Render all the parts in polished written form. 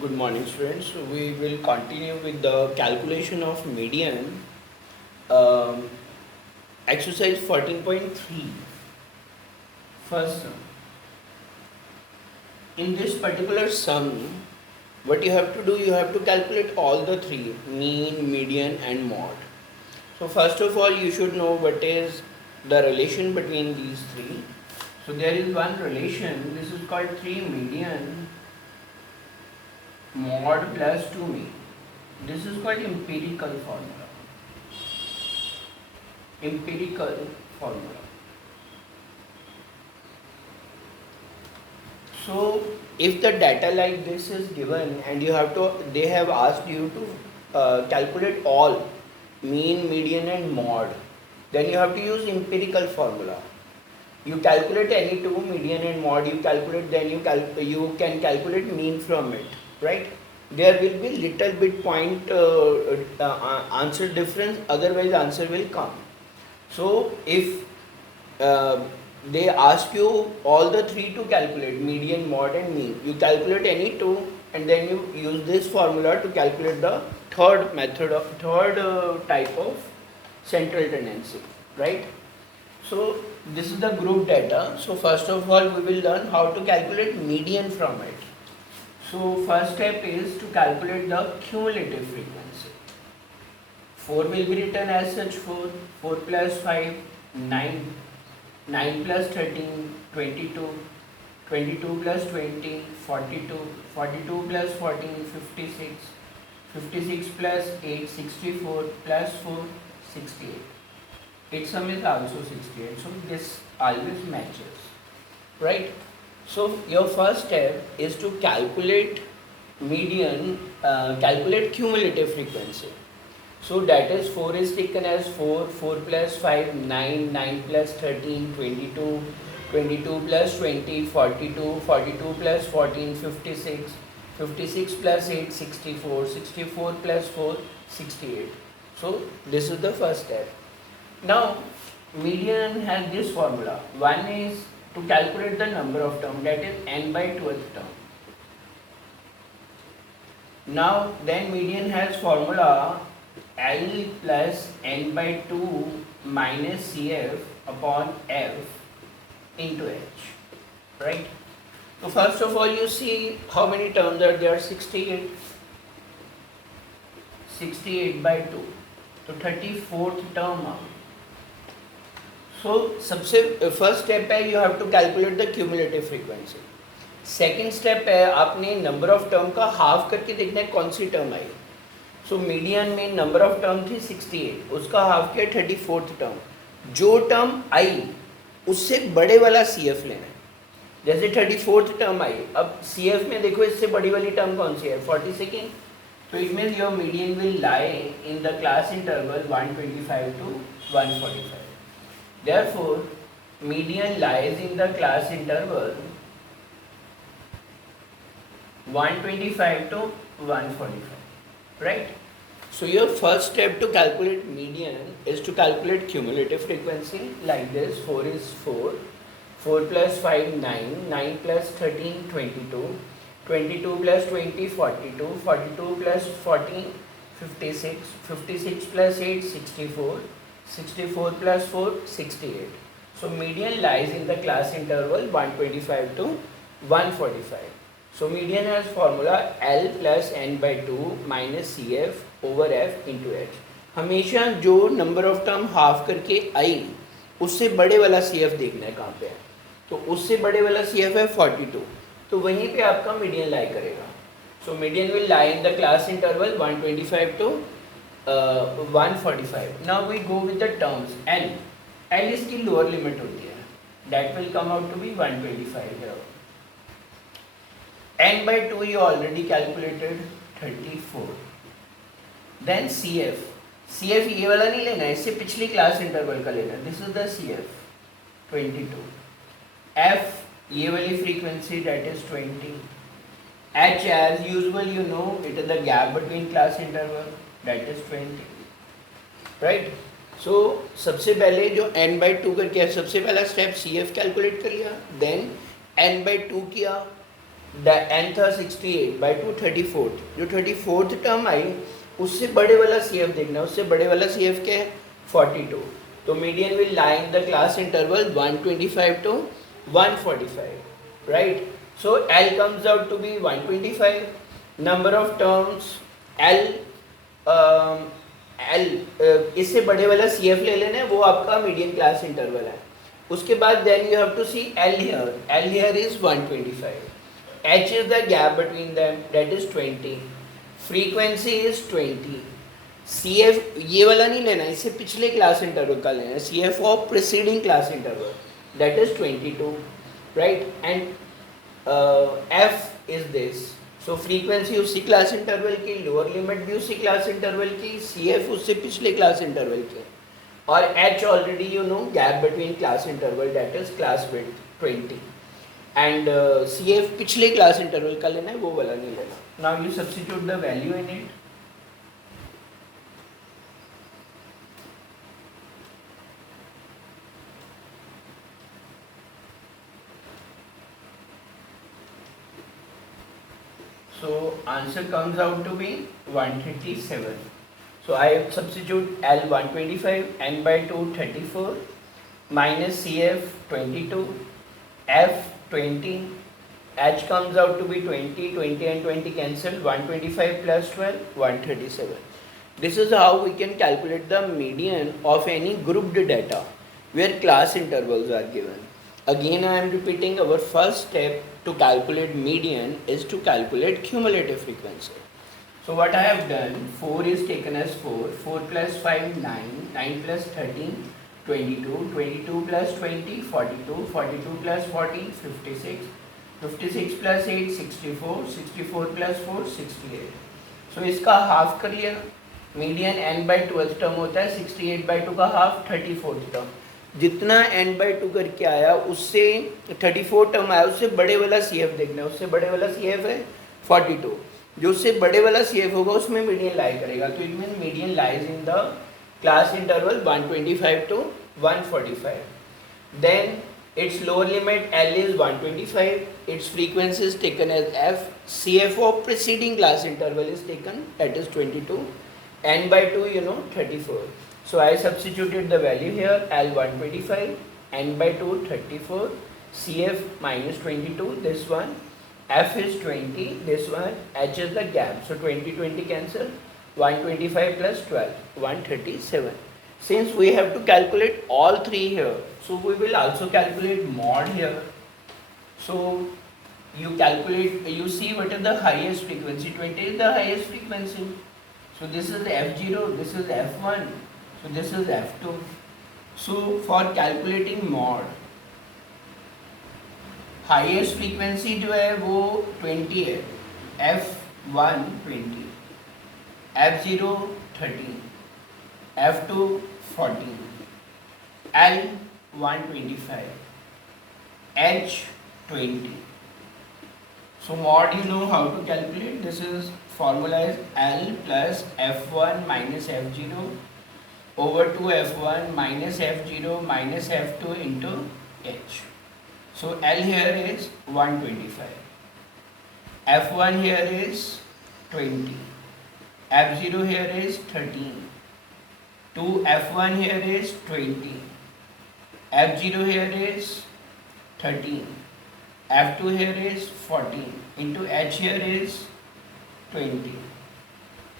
Good morning, students. We will continue with the calculation of median. Um, Exercise 14.3. First sum. In this particular sum, what you have to do, you have to calculate all the three: mean, median, and mode. So first of all, you should know what is the relation between these three. So there is one relation. This is called 3 median mod plus 2 mean. This is called empirical formula. Empirical formula. So if the data like this is given and they have asked you to calculate all mean, median and mode, then you have to use empirical formula. You calculate any two, median and mode, you calculate, then you can calculate mean from it, right? There will be little bit point answer difference, otherwise answer will come. So if they ask you all the three to calculate, median, mode and mean, you calculate any two and then you use this formula to calculate the third type of central tendency, right? So this is the group data. So first of all, we will learn how to calculate median from it. So first step is to calculate the cumulative frequency. 4 will be written as such: 4 plus 5, 9, 9 plus 13, 22, 22 plus 20, 42, 42 plus 14, 56, 56 plus 8, 64, plus 4, 68. Its sum is also 68. So this always matches, right? So your first step is to calculate calculate cumulative frequency. So that is 4 is taken as 4, 4 plus 5, 9, 9 plus 13, 22, 22 plus 20, 42, 42 plus 14, 56, 56 plus 8, 64, 64 plus 4, 68. So this is the first step. Now median has this formula. One is to calculate the number of terms, that is n by 12th term. Now then median has formula L plus n by 2 minus CF upon F into H, right? So first of all, you see how many terms are there? 68. 68 by 2. So 34th term out. So सबसे first step है, you have to calculate the cumulative frequency. Second step है, आपने number of term का half करके देखना है कौन सी टर्म आई. सो मीडियन में नंबर ऑफ टर्म थी 68, उसका हाफ किया 34th टर्म. जो टर्म आई उससे बड़े वाला CF लेना है. जैसे 34th टर्म आई, अब CF में देखो इससे बड़ी वाली टर्म कौन सी है? 42nd. तो it means your median will lie in the class interval 125 to 145. Therefore, median lies in the class interval 125 to 145, right? So your first step to calculate median is to calculate cumulative frequency like this. 4 is 4, 4 plus 5, 9, 9 plus 13, 22, 22 plus 20, 42, 42 plus 14, 56, 56 plus 8, 64, 64 plus 4, 68. So median lies in the class interval 125 to 145. So median has formula L plus n by 2 minus CF over F into H. हमेशा जो number of term half करके आई उससे बड़े वाला CF देखना है कहाँ पे है. तो उससे बड़े वाला CF है 42, तो वहीं पे आपका मीडियन लाई करेगा. So median will lie in the class interval 125 to 145. Now we go with the terms. L इसकी लोअर लिमिट होती है, that will come out to be 125 here. n by 2 you already calculated 34. Then CF ये वाला नहीं लेना है, इससे पिछली क्लास इंटरवल का लेना. This is the CF 22. F ये वाली frequency, that is 20. H as usual you know it is the gap between class interval, that is 20, right? So सबसे पहले जो n by 2 करके है, सबसे पहला स्टेप CF कैलकुलेट कर लिया, देन n by 2 किया, एन था 68 बाई 2 34th, जो 34th टर्म आई उससे बड़े वाला सी एफ देखना है, उससे बड़े वाला सी एफ क्या है 42. तो median will lie in the class interval 125 to 145, right? So L comes out to be 125. Number of terms L, इससे बड़े वाला सी एफ ले लेना है, वो आपका मीडियन क्लास इंटरवल है. उसके बाद then you have to see L here. L here is 125. H is the gap between them, that is 20. Frequency is 20. C F ये वाला नहीं लेना, इससे पिछले क्लास इंटरवल का लेना है, C F of preceding class interval, that is 22, right? And F is this. So frequency उसी क्लास इंटरवल की, लोअर लिमिट भी उसी क्लास इंटरवल की, सी एफ उससे पिछले क्लास इंटरवल के, और H already you know gap between class interval, that is class width 20. And CF पिछले क्लास इंटरवल का लेना है, वो वाला नहीं लेना. Now you substitute the value in it. So answer comes out to be 137. So I substitute L 125, N by 2 34, minus CF 22, F 20, H comes out to be 20, 20 and 20 cancel, 125 plus 12, 137. This is how we can calculate the median of any grouped data where class intervals are given. Again I am repeating, our first step to calculate median is to calculate cumulative frequency. So what I have done, 4 is taken as 4, 4 plus 5 9, 9 plus 13 22, 22 plus 20 42, 42 plus 14 56, 56 plus 8 64, 64 plus 4 68. So इसका half कर लिया. Median n by 12 term होता है, 68 by 2 का half 34 term. जितना n by 2 करके आया उससे 34 टर्म आया, उससे बड़े वाला सी एफ देखना है, उससे बड़े वाला सी एफ है 42, जो उससे बड़े वाला सी एफ होगा उसमें मीडियन लाई करेगा. तो it mean median lies in the class interval 125 to 145. Then its lower limit L is 125, its frequency is taken as F, CF of preceding class interval is taken, that is 22, n by 2 you know 34. So I substituted the value here, L 125, n by 2 34, CF minus 22, this one, F is 20, this one, H is the gap, so 20 20 cancel, 125 plus 12, 137. Since we have to calculate all three here, so we will also calculate mod here. So you calculate, you see what is the highest frequency, 20 is the highest frequency. So this is F0, this is F1, so this is F2. So for calculating mod, highest frequency जो है वो 20 है, F1 20, F0 13, F2 14, L 125, H 20. So mod you know how to calculate. This is formula is L plus F1 minus F0 over 2 F1 minus F0 minus F2 into H. So L here is 125, F1 here is 20, F0 here is 13, 2 F1 here is 20, F0 here is 13, F2 here is 14, into H here is 20.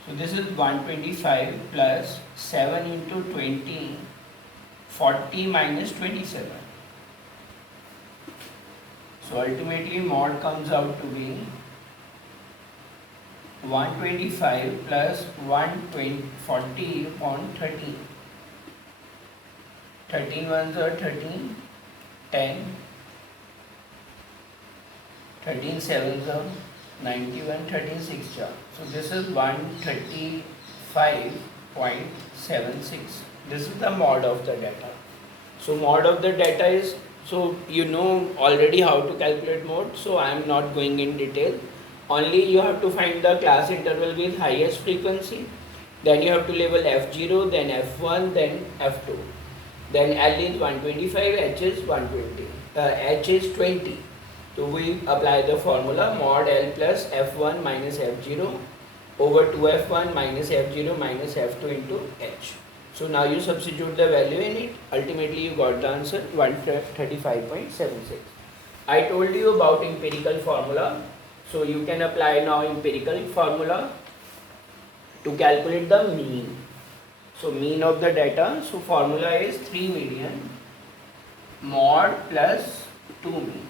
So this is 125 plus 7 into 20, 40 minus 27. So ultimately mod comes out to be 125 plus 140 upon 13. 13 ones are 13, 10, 13 sevens are 91, 13 6 are. So this is 135.76. This is the mod of the data. So mod of the data is, so you know already how to calculate mod, so I am not going in detail. Only you have to find the class interval with highest frequency, then you have to label F0, then F1, then F2. Then L is 125, H is 120, H is 20. So we apply the formula mod L plus F1 minus F0 over 2F1 minus F0 minus F2 into H. So now you substitute the value in it. Ultimately you got the answer 135.76. I told you about empirical formula. So you can apply now empirical formula to calculate the mean. So mean of the data. So formula is 3 median mod plus 2 mean.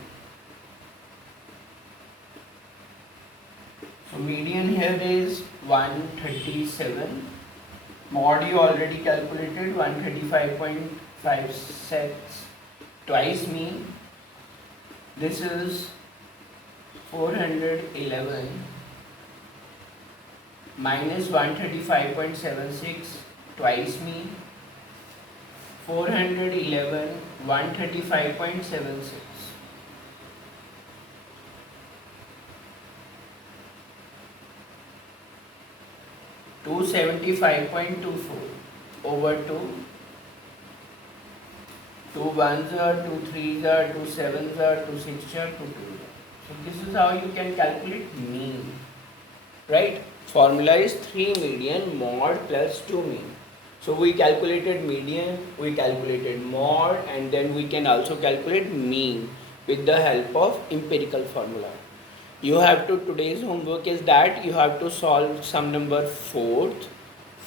So median here is 137. Mod you already calculated 135.56 twice mean. This is 411 minus 135.76 twice mean. 411 135.76. 275.24 over 2. 2 ones are, 2 threes are, 2 sevens are, 2 sixes are, 2 twos are. So this is how you can calculate mean, right? Formula is 3 median mod plus 2 mean. So we calculated median, we calculated mod, and then we can also calculate mean with the help of empirical formula. You have to, today's homework is that you have to solve sum number 4th,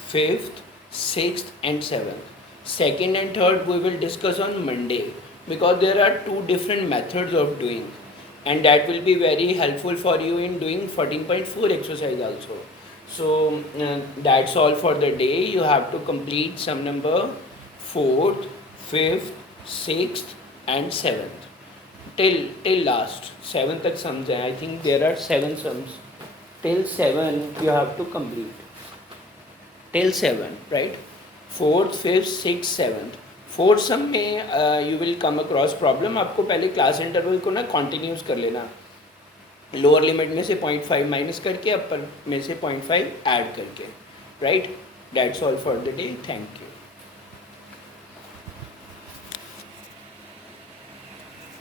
5th, 6th and 7th. Second and third we will discuss on Monday, because there are two different methods of doing, and that will be very helpful for you in doing 14.4 exercise also. So that's all for the day. You have to complete sum number 4th, 5th, 6th and 7th. Till last 7 तक sums हैं. I think there are 7 sums. Till 7 you have to complete. Till 7, right? 4th, 5th, 6th, 7th. 4th sum में you will come across problem. आपको पहले class interval को ना continuous कर लेना. Lower limit में से 0.5 minus करके upper में से 0.5 add करके. Right? That's all for the day. Thank you.